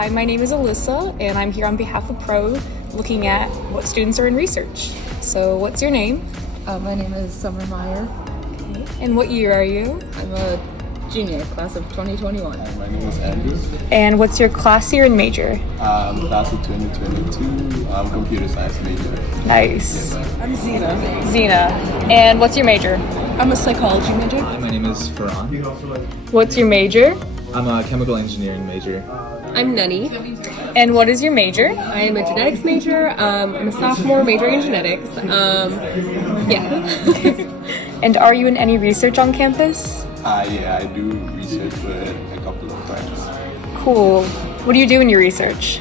Hi, my name is Alyssa, and I'm here on behalf of Pro looking at what students are in research. So what's your name? My name is Summer Meyer. Okay. And what year are you? I'm a junior, class of 2021. My name is Andrew. And what's your class year and major? Class of 2022, computer science major. Nice. I'm Zena. Zena. And what's your major? I'm a psychology major. Hi, my name is Farhan. What's your major? I'm a chemical engineering major. I'm Nunny. And what is your major? I am a genetics major. I'm a sophomore majoring in genetics. And are you in any research on campus? Yeah, I do research with a couple of friends. Cool. What do you do in your research?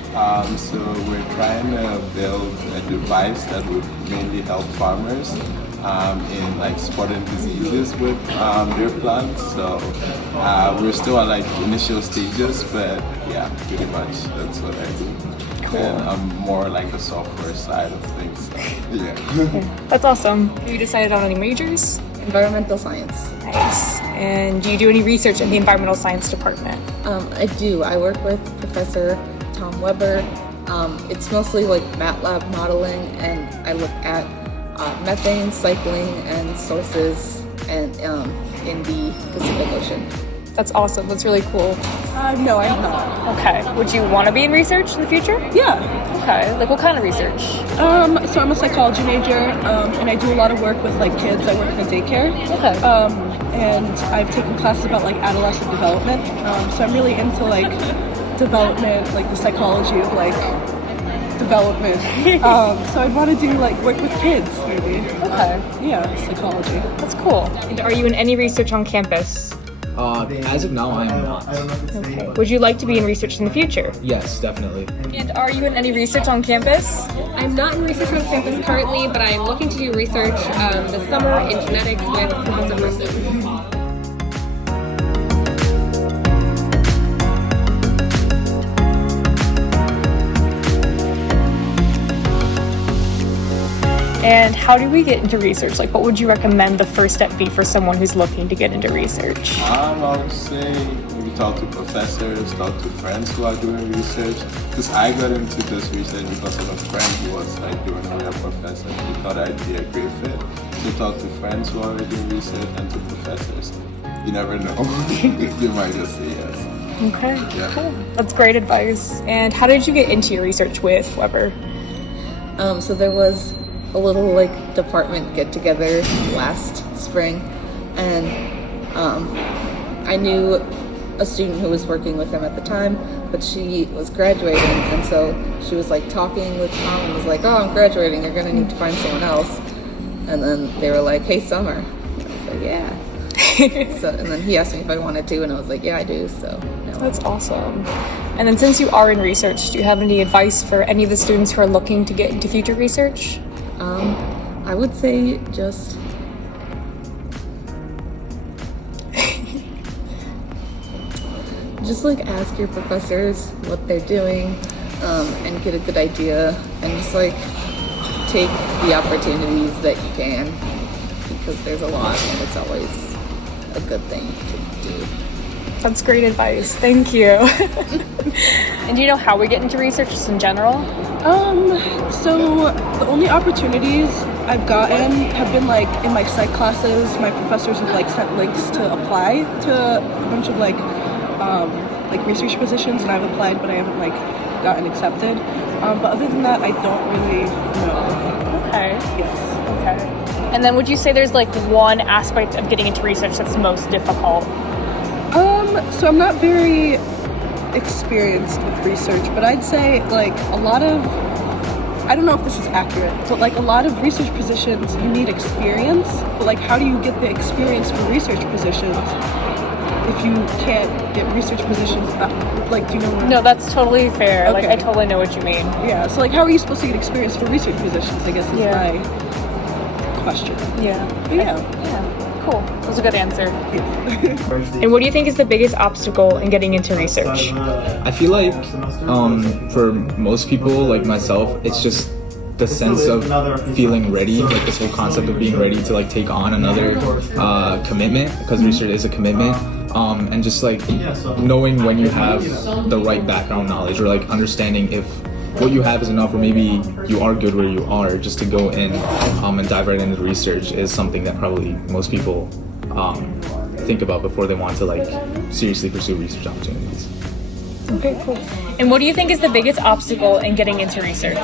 So we're trying to build a device that would mainly help farmers in like spotting diseases with their plants. So we're still at like initial stages, but yeah, pretty much that's what I do. Cool. And I'm more like the software side of things. So, yeah. That's awesome. Have you decided on any majors? Environmental science. Nice. And do you do any research in the environmental science department? I do. I work with Professor Tom Weber. It's mostly like MATLAB modeling, and I look at methane cycling and sources and in the Pacific Ocean. That's awesome. That's really cool. No, I'm not. Okay. Would you want to be in research in the future? Yeah. Okay. Like what kind of research? So I'm a psychology major, and I do a lot of work with like kids. I work in a daycare. Okay. And I've taken classes about like adolescent development. So I'm really into like development, like the psychology of like development. So I'd want to do like work with kids, maybe. Okay. Yeah, psychology. That's cool. And are you in any research on campus? As of now, I am not. Okay. Would you like to be in research in the future? Yes, definitely. And are you in any research on campus? I'm not in research on campus currently, but I'm looking to do research this summer in genetics with Professor Person. And how do we get into research? Like, what would you recommend the first step be for someone who's looking to get into research? I would say maybe talk to professors, talk to friends who are doing research. Because I got into this research because of a friend who was like doing it with a professor. He thought I'd be a great fit. So talk to friends who are already doing research and to professors. You never know. You might just say yes. Okay, Yeah. cool. That's great advice. And how did you get into your research with Weber? So there was a little like department get together last spring, and I knew a student who was working with him at the time, but she was graduating, and so she was like talking with Tom and was like, "Oh, I'm graduating, you're gonna need to find someone else." And then they were like, "Hey, Summer." And I was like, "Yeah." So, and then he asked me if I wanted to, and I was like, "Yeah, I do." So no. That's awesome. And then since you are in research, do you have any advice for any of the students who are looking to get into future research? I would say just like ask your professors what they're doing, and get a good idea, and just like take the opportunities that you can, because there's a lot and it's always a good thing to do. That's great advice. Thank you. And do you know how we get into research just in general? So the only opportunities I've gotten have been like in my psych classes. My professors have like sent links to apply to a bunch of like research positions, and I've applied, but I haven't like gotten accepted. But other than that, I don't really know. Okay. Yes. Okay. And then would you say there's like one aspect of getting into research that's most difficult? So I'm not very experienced with research, but I'd say like a lot of, I don't know if this is accurate, but like a lot of research positions you need experience, but like how do you get the experience for research positions if you can't get research positions? Like, do you know? No, that's totally fair. Okay. Like, I totally know what you mean. Yeah, so like how are you supposed to get experience for research positions, I guess is my question. Yeah. But yeah. Cool. That was a good answer. And what do you think is the biggest obstacle in getting into research? I feel like for most people, like myself, it's just the sense of feeling ready, like this whole concept of being ready to like take on another commitment, because research is a commitment. and just like knowing when you have the right background knowledge, or like understanding if what you have is enough, or maybe you are good where you are, just to go in and dive right into research is something that probably most people think about before they want to like seriously pursue research opportunities. Okay, cool. And what do you think is the biggest obstacle in getting into research?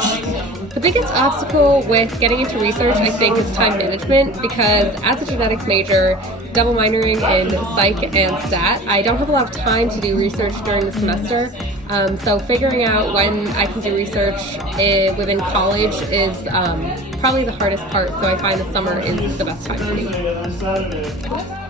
The biggest obstacle with getting into research, I think, is time management, because as a genetics major, double minoring in psych and stat, I don't have a lot of time to do research during the semester. So figuring out when I can do research within college is probably the hardest part, so I find the summer is the best time for me.